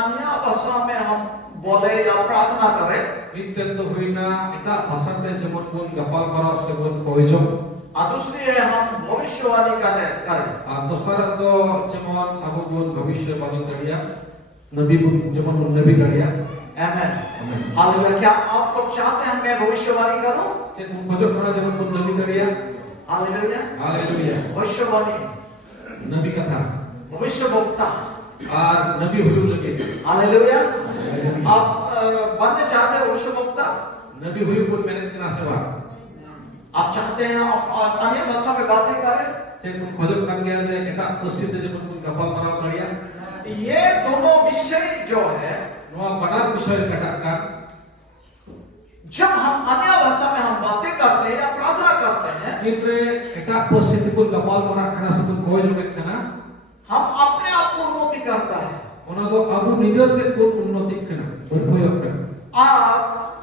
अन्य भाषा में हम बोले या प्रार्थना करें, Minten to huina ita bhasate jemon pun gapal marao sebon koijong. दूसरी है हम भविष्यवाणी करें। Tosara to jemon abu pun bhavishyawani kariya, nabi pun jemon nabi kariya. Amen. Hallelujah. क्या आप लोग चाहते हैं मैं भविष्यवाणी करूं? Cek pojok kana jemon pun nabi kariya. Hallelujah. Haleluya. भविष्यवाणी, Nabi kata. भविष्यवक्ता, Ar nabi hulu lagi. Hallelujah. आप बनने चाहते हैं भविष्यवक्ता? Nabi hulu pun menet kena sewa. आप चाहते हैं अन्य भाषा में बातें करें? Cek pojok kan gaya je ita posted jemon pun gapal marao kariya. ये दोनों विषय जो है, Noa banar bishoy katakan जब हम अन्य भाषा में हम बातें करते हैं या प्रार्थना करते हैं, Ibre ita posted pun gapal marao kena sebon koijong kena. हम अपने आप को उन्नति करता है Ona do abu nijer te pun unnoti kena, berpoyok kena.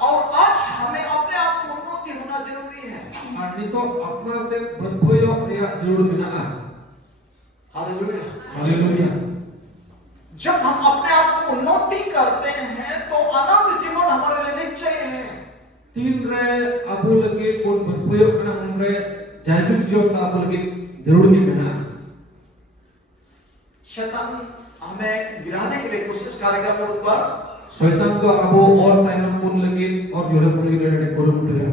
और आज हमें अपने आप को उन्नति होना जरूरी है। Ar nito apnar te berpoyok reya jarur menaa. Hallelujah. Haleluya. जब हम अपने आप को उन्नति करते हैं तो अनंत जीवन हमारे लिए निश्चय है। Tin re abu lagi pun berpoyok kena umre jajul jom ta abu lagi jarur ni menaa. शैतान हमें गिराने के लिए कोशिश करेगा बहुत बार, Syaitan to abu or tainam pun lagi or jore pun lagi dene koru muda.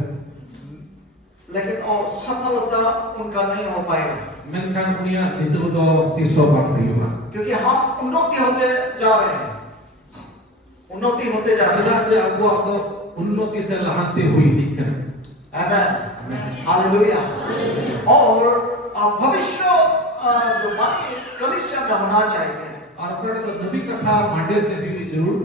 लेकिन और सफलता उनका नहीं हो पाएगा Menkan unia jitu to tiso bang riwa. क्योंकि हम उन्नति होते जा रहे हैं, उन्नति होते जा रहे हैं। Jasa je abu to unnoti se lahanti hui dikkan. Amen. Hallelujah. और भविष्य जो वाणी कलीसिया में होना चाहिए, और अपने तो नबी कथा मांडे ते भी जरूर.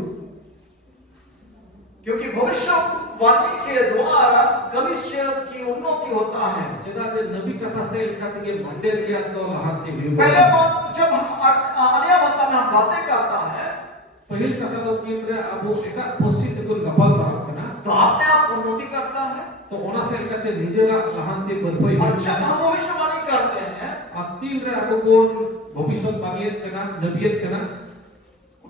क्योंकि भविष्यवाणी के द्वारा कलीसिया की उन्नति होता है। Jeda je nabi kata se ikat ke mande dia to lahanti hui. पहले बात, जब हम अन्य भाषा में हम बातें करता है Pahil kata to kimre abu eka posti te kun gapal marak kana. तो अपने आप को उन्नति करता है। To ona se ikat te nijera lahanti berpoi. और जब हम भविष्यवाणी करते हैं, Atin re abu pun bhabishyat bangiyat kana, nabiyat kana.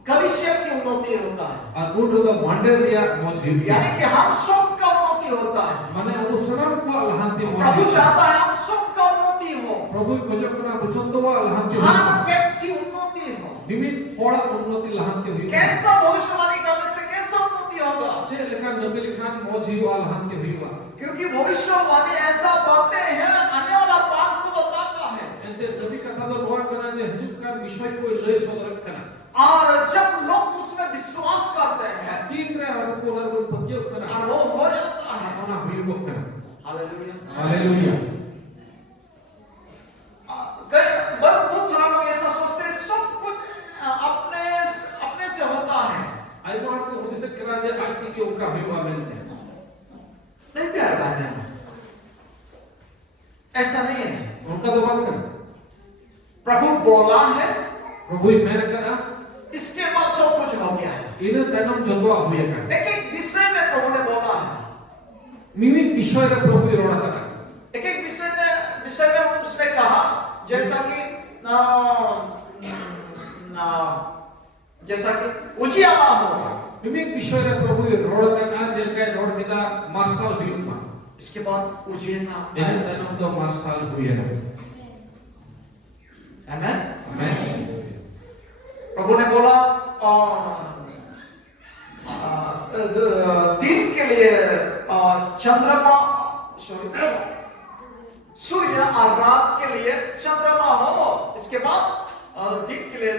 कलीसिया की उन्नति होता है, Ar un to mande dia moj hui. यानी कि हम सबका उन्नति होता है। Mane abu saram ko lahanti moj. प्रभु चाहता है हम सबका उन्नति हो, Prabhu kojok kana buchon to lahanti. हर व्यक्ति उन्नति हो। Mimit hora unnoti lahanti hui. कैसा भविष्यवाणी करने से कैसा उन्नति होगा? Che lekha nabi lekhan moj hui lahanti hui. क्योंकि भविष्यवाणी ऐसा बातें हैं, आने वाला बात को बताता है। Ente nabi kata to noa kana je hijukkan bishoy ko lay sodarak kana. और जब लोग उसमें विश्वास करते हैं Tin re abu ko nar ko patyok kana. और वो हो जाता है। Ona hui ko kana. Hallelujah. Haleluya. बहुत सारे लोग ऐसा सोचते हैं सब कुछ अपने अपने से होता है। Ai mo har ko hodise kira je aiti ki unka hui wa mente. नहीं प्यारे भाई बहन, ऐसा नहीं है। Unka to ban kana. प्रभु बोला है, Prabhu mer kana. इसके बाद सब कुछ हो गया है। Ina tanam joto ahuya kana. एक एक विषय में प्रभु ने बोला है, Mimit bishoy re Prabhu roda kana. एक एक विषय में उसने कहा, जैसा कि जैसा कि उजियाला हो। Mimit bishoy re Prabhu roda kana jelkai rod kita marsal hui ma. इसके बाद उजियाला। Ina tanam to marsal huya na. Amen. Amen. प्रभु ने बोला दिन के लिए चंद्रमा, सूर्य और रात के लिए चंद्रमा हो, इसके बाद दिन के लिए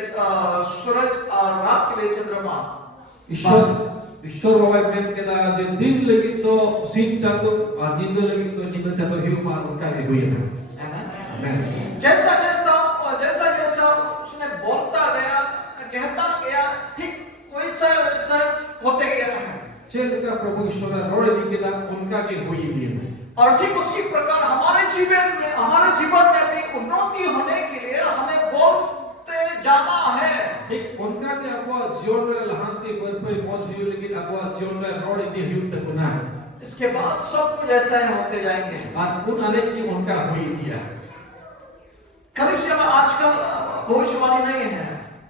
सूरज और रात के लिए चंद्रमा। ईश्वर बाबा प्रेम के दा जे दिन लगी तो sin चांदो और नींद लगी तो नींद चांदो हिउ मार उनका भी हुई है। आमेन। जैसा उसने बोलता गया, कहता गया, ठीक वैसा वैसा होते गया है। चेल का प्रभु ईश्वर रोड लिखिता उनका की हुई है। और ठीक उसी प्रकार हमारे जीवन में भी उन्नति होने के लिए हमें बोलते जाना है। ठीक उनका के आपको जीवन में लहांती पर कोई पहुंच हुई लेकिन आपको जीवन में रोड इतनी हुई तक ना है। इसके बाद सब कुछ ऐसा ही होते जाएंगे। और उन अनेक की उनका हुई दिया। कलीसिया में आजकल भविष्यवाणी नहीं है।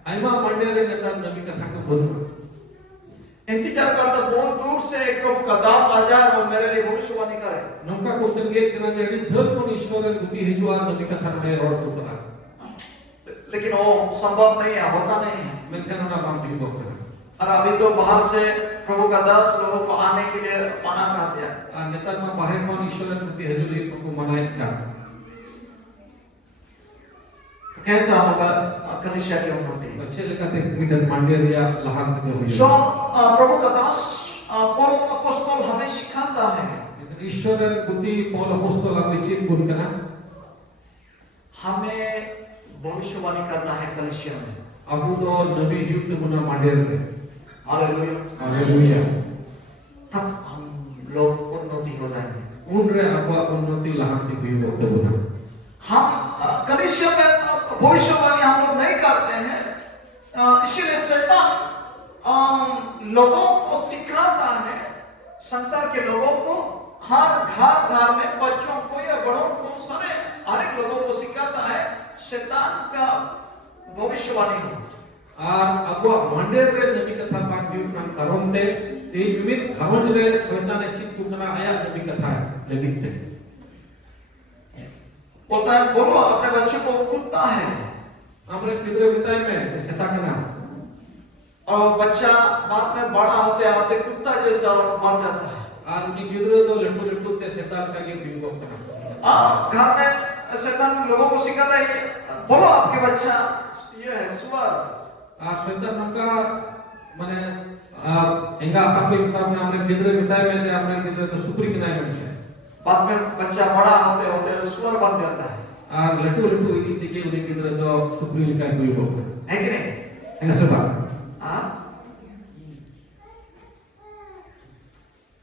Aima mandere netar nabi katha ko bodu. इंतजार करता बहुत दूर से एक प्रभु का दास आ जाए और मेरे लिए भविष्यवाणी करे। Nongka ko terlihat kena jadi jel kon Ishwaran buti hijua nabi katha ne rod ko kata. लेकिन वो संभव नहीं है, होता नहीं है। Menkhan ona bam bibo kena. और अभी तो बाहर से प्रभु का दास लोगों को आने के लिए मना कर दिया। Netar ma bahar kon Ishwaran buti hijuli ko manaik ka. कैसा होगा कलीसिया की उन्नति? Bacche lekate kitan mandere ya lahan ke hoye. सो प्रभु का दास पौल अपोस्तल हमें सिखाता है Ishwaran buti Paul apostol api chin pun kena. हमें भविष्यवाणी करना है कलीसिया में। Abu do nabi hiu tu guna mandere. Hallelujah. Haleluya. तब हम लोग उन्नति हो जाएंगे। Unre apa unnati lahan ke hoye tu guna. हम कलीसिया में भविष्यवाणी हम लोग नहीं करते हैं, इसलिए शैतान लोगों को सिखाता है, संसार के लोगों को हर घर में बच्चों को या बड़ों को सारे हर एक लोगों को सिखाता है शैतान का भविष्यवाणी हो। Abu mandere nabi katha pak diu nam karom de ei bibit kharon re shaitan chit ku kana aya nabi katha legit de. बोलता है बोलो अपने बच्चों को कुत्ता है Amre kidre bitai mein seta kana. और बच्चा बाद में बड़ा होते आते कुत्ता जैसा बन जाता है। Ar ni kidre to lembu lembu te setan ka ge bibo kana. घर में शैतान लोगों को सिखाता है बोलो आपके बच्चा ये है सुअर। Shaitan nangka mane enga apa ko ikta apne amre kidre bitai mein se amre kidre to supri kinai mein se. बाद में बच्चा बड़ा होते होते सुअर बन जाता है। Lembu lembu ini tige uni kidre to supri likai bibo kana. है कि नहीं? ऐसा बात. हाँ?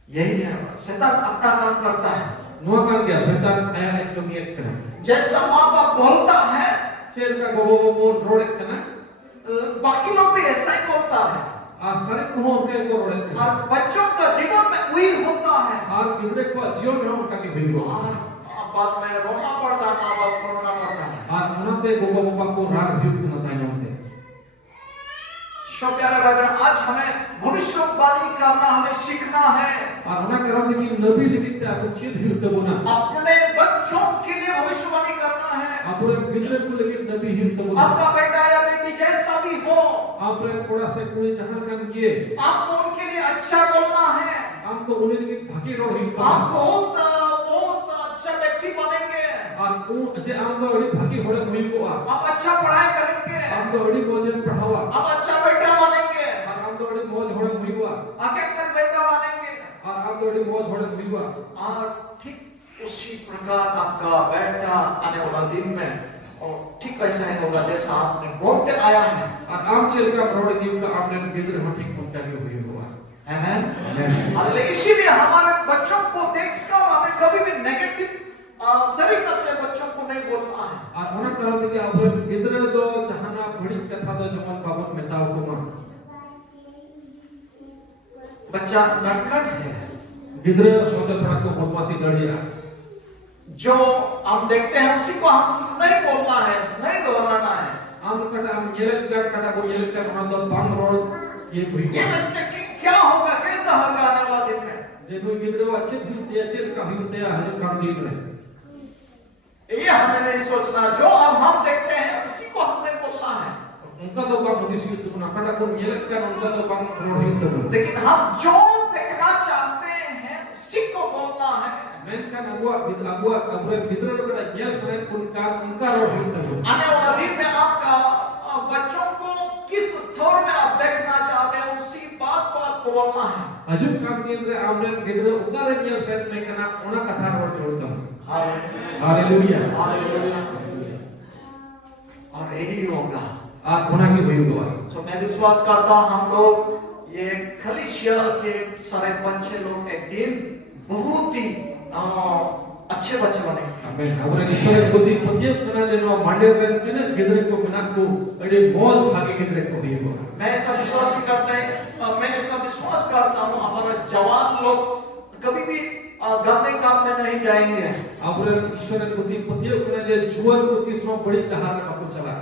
यही है शैतान अपना काम करता है। Nuwa kan dia setan aya ek to miek kana. जैसा माँ बाप बोलता है Cel ka gobo mo rodek kana. बाकी लोग भी ऐसा ही बोलता है Sare ko ke ko rodek kana. और बच्चों का जीवन में वही होता है Ar kidre ko jion na ka ki bibo. और बाद में रोना पड़ता है, माँ बाप को रोना पड़ता है। Ar unate gobo bapa ko rag hiu na tayo te. सो प्यारे भाई बहन आज हमें भविष्यवाणी करना हमें सीखना है। Ar una karam de ki nabi likit te aku chid hiu te bona. अपने बच्चों के लिए भविष्यवाणी करना है। Apure kidre ko likit nabi hiu te bona. आपका बेटा या बेटी जैसा भी हो Apure koda se kuri jahan kan kiye. आपको उनके लिए अच्छा बोलना है। Amko uni likit bhagi ro hiu te. आप बहुत अच्छा व्यक्ति बनेंगे। Ar u je amko adi bhagi hore hiu ko a. आप अच्छा पढ़ाई करेंगे। Amko adi mojen padhawa. आप अच्छा बेटा बनेंगे। Ar amko adi moj hore hiu a. आगे कर बेटा बनेंगे। Ar amko adi moj hore hiu a. और ठीक उसी प्रकार आपका बेटा आने वाला दिन में और ठीक वैसा ही होगा जैसा आपने बोलते आया है। Ar am cel ka prod hiu ka apne kidre ho thik punta hiu hiu ko a. Amen. Hallelujah. इसीलिए हमारे बच्चों को देखकर हमें कभी भी नेगेटिव तरीका से बच्चों को नहीं बोलना है। Ar ona karam de ki apne kidre do jahana badi katha do jemon babon metao ko ma. बच्चा नटखट है Kidre hote thoda ko badmasi dadiya. जो हम देखते हैं उसी को हम नहीं बोलना है, नहीं दोहराना है। Am kata am yelek kata ko yelek ona do bang rod ye hui ये ko. बच्चे की क्या होगा, कैसा होगा आने वाला दिन में? Je no kidre wa chit hiu te chit ka hiu te haju kam din re. ये हमें नहीं सोचना, जो अब हम देखते हैं उसी को हमने बोलना है। Unka do bang modis hiu tu na kata ko yelek kan unka do bang rod hiu te. लेकिन हम जो देखना चाहते हैं उसी को बोलना है। Menkan abuak abure kidre do kata yel selain unka rod hiu te. आने वाला दिन में आपका बच्चों को किस स्तर में आप देखना चाहते हैं उसी बात को आपको बोलना है। Haju kam din re amre kidre ukare yel selain mekana ona katha rod hiu te. Haleluya. Hallelujah. और यही होगा। Ar ona ki hui ko a. तो मैं विश्वास करता हूँ हम लोग ये कलीसिया के सारे बच्चे लोग एक दिन बहुत ही अच्छे बच्चे बनेंगे। Amen. Abure Ishwaran buti patiek kana de no mandere ren kine kidre ko bina ko ade moj bhagi kidre ko hui ko. मैं ऐसा विश्वास ही करता है, मैं ऐसा विश्वास करता हूँ हमारे जवान लोग कभी भी गंदे काम में नहीं जाएंगे। Abure Ishwaran buti patiek kana de juan buti so badi dahar na ko chala.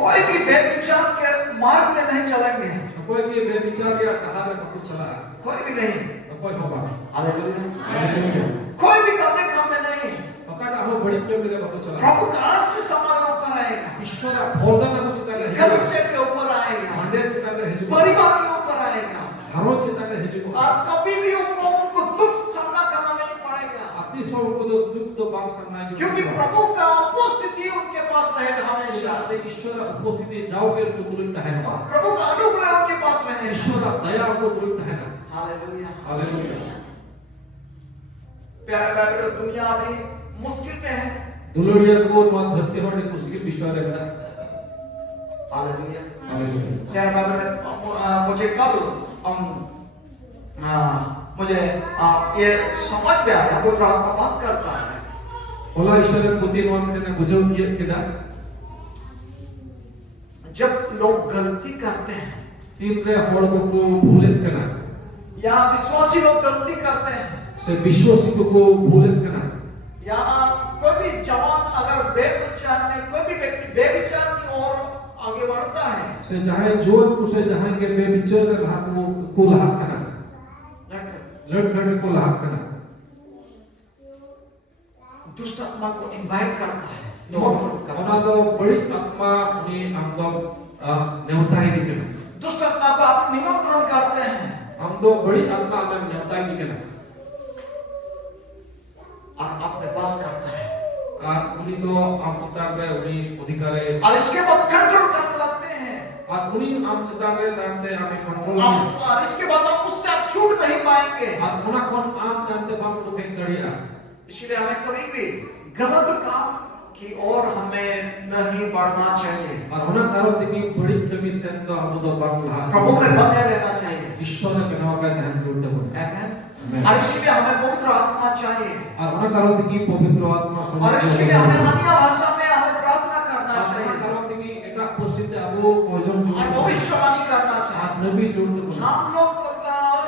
कोई भी बेविचार के मार्ग में नहीं चलेंगे, कोई भी बेविचार या कहा में बापू चला, कोई भी नहीं। कोई होगा, हालेलुया। कोई भी गंदे काम में नहीं। पकड़ा हो बड़ी क्यों मेरे बापू चला, प्रभु का आशीष हमारे ऊपर आएगा, ईश्वर भोजन कुछ कर रहे कलीसिया के ऊपर आएगा, मंडे चिता रहे हैं, परिवार के ऊपर आएगा, घरों चिता रहे हैं, और कभी भी उनको दुख सामना करना नहीं पड़ेगा, अपनी सौ को तो दुख तो बाप सामना क्योंकि प्रभु का उपस्थिति उनके पास रहेगा हमेशा। ईश्वर उपस्थिति जाओगे तो तुरंत है ना, प्रभु का अनुग्रह उनके पास रहेगा, ईश्वर दया को तुरंत है ना। हालेलुया। हालेलुया। प्यारे भाई, दुनिया अभी मुश्किल में है। दुलोड़िया को मत धरते होने मुश्किल विश्वास रखना। हालेलुया। हालेलुया। प्यारे भाई, मुझे कल मुझे ये समझ में आया, पवित्र आत्मा बात करता है। ओला ईश्वर बुद्धि मान के ना बुझो किदा, जब लोग गलती करते हैं तीन रे होड़ को भूले करना, या विश्वासी लोग गलती करते हैं, से विश्वासी को भूले करना, या कोई भी जवान अगर बेविचार में, कोई भी व्यक्ति बेविचार की ओर आगे बढ़ता है, से चाहे जोन को से चाहे के बेविचार का को लाभ करना, लड़खड़े को लाभ करना, दुष्ट आत्मा को इनवाइट करता है, ओना तो बड़ी आत्मा ने हमको न्योता ही निकला, दुष्ट आत्मा को आप निमंत्रण करते हैं, हम तो बड़ी आत्मा में न्योता ही निकला, और आप में बस करता है, और उन्हीं तो हम चिता में उन्हीं अधिकार है, और इसके बाद कंट्रोल करने लगते हैं, और उन्हीं हम चिता में तांते हमें कंट्रोल और इसके बाद आप उससे आप छूट नहीं पाएंगे, और उन्हें कौन आम तांते बाप लोग एक करिया, इसलिए हमें कभी भी गलत काम की ओर हमें नहीं बढ़ना चाहिए, और उन्हें करो देखिए बड़ी कमी से तो हम तो बाप ला, प्रभु में बने रहना चाहिए, ईश्वर ने बनाया का ध्यान जोड़ते हो, आमेन। और इसलिए हमें पवित्र आत्मा चाहिए, और उन्हें करो देखिए पवित्र आत्मा और इसलिए हमें अन्य भाषा में हमें प्रार्थना करना चाहिए, करो देखिए एक उपस्थित अबो कोजन जो और भविष्यवाणी करना चाहिए। नबी जोड़ते हो, हम लोग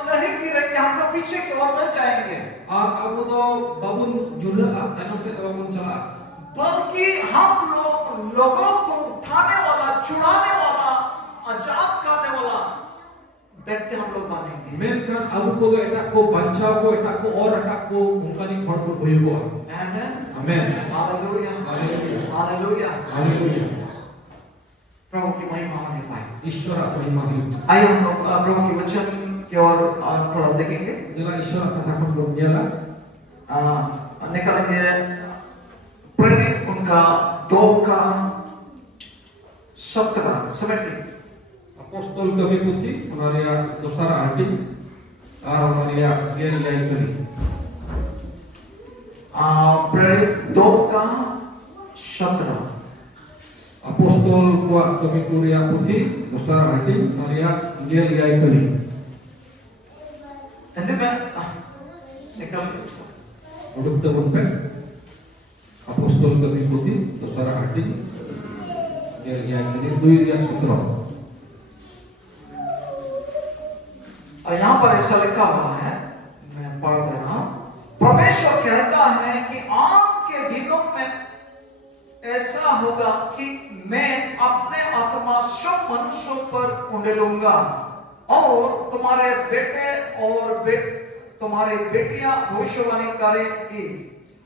नहीं गिरेंगे, हम लोग पीछे की ओर न जाएंगे, और अब तो बाबुन जुड़ा अनु से तो बाबुन चला, बल्कि हम लोगों को उठाने वाला, छुड़ाने वाला, आजाद करने वाला व्यक्ति हम लोग बनेंगे। मेनखान अब को तो एटा को बचाव को एटा को और एटा को उनका नहीं खड़ को होइबो, आमेन, आमेन, हालेलुया, हालेलुया, हालेलुया, हालेलुया। प्रभु की महिमा होने पाए। ईश्वर आप महिमा हो, आइए हम लोग प्रभु के वचन की ओर थोड़ा देखेंगे, जला ईश्वर कथा को लोग नियाला निकालेंगे प्रेरित उनका 2:17 Apostol kami putih menaria dosara arti menaria geria ikari. प्रेरित 2:17 Apostol kuat kami kuria putih dosara arti menaria geria ikari. Hindi में निकल Uduk teman pek. Apostol kami putih dosara arti geria ikari duiria sutra. और यहाँ पर ऐसा लिखा हुआ है, मैं पढ़ दे रहा हूं। परमेश्वर कहता है कि आग के दिनों में ऐसा होगा कि मैं अपने आत्मा सब मनुष्यों पर उंडेलूंगा और तुम्हारे बेटे और तुम्हारी बेटियां भविष्यवाणी करेंगी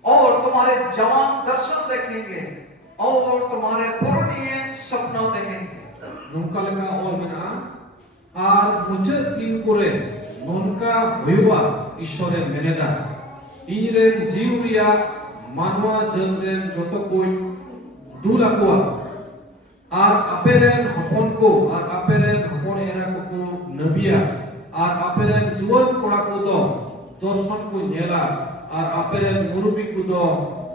और तुम्हारे जवान दर्शन देखेंगे और तुम्हारे पुरनिये सपना देखेंगे। Nungka leka awal mana ar mujud tin kore nunka huiwa ishore meneda iren jiwria manwa jenden joto koi dulakwa ar aperen hopon ko ar aperen hopon era ko nabia ar aperen juan kora ko do doshon ko nyela ar aperen murubi ko do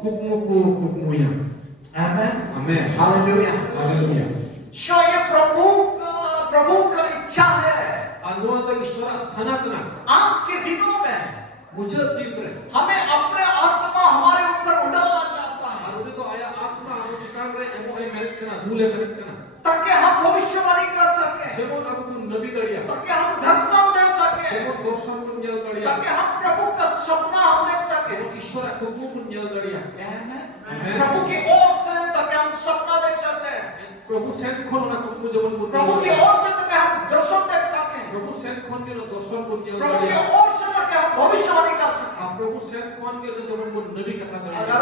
kukmuya. Amen, Amen. Hallelujah, Haleluya. सो ये प्रभु का इच्छा है। अनुवाद ईश्वर सनातना आज के दिनों में मुझे दिन रे हमें अपने आत्मा हमारे ऊपर उड़ाना चाहता है, अरुणे तो आया आत्मा अनुचिकान रे एमो ए मेहनत करना दूले मेहनत करना ताकि हम भविष्यवाणी कर सके, सेमो आपको नबी करिया ताकि हम दर्शन दे सके, सेमो दर्शन पुण्य करिया ताकि हम प्रभु का सपना हम देख सके। ईश्वर को पुण्य करिया आमेन। आमेन। प्रभु की ओर से ताकि हम सपना देख सकते हैं। प्रभु सेन खन ना कुकु जमन बुद्धि प्रभु की ओर से ताकि हम दर्शन देख सकें, प्रभु सेन खन के लो दर्शन बुद्धि प्रभु की ओर से ताकि हम भविष्यवाणी कर सकें। प्रभु सेन खन के लो जमन बुद्धि नबी कथा अगर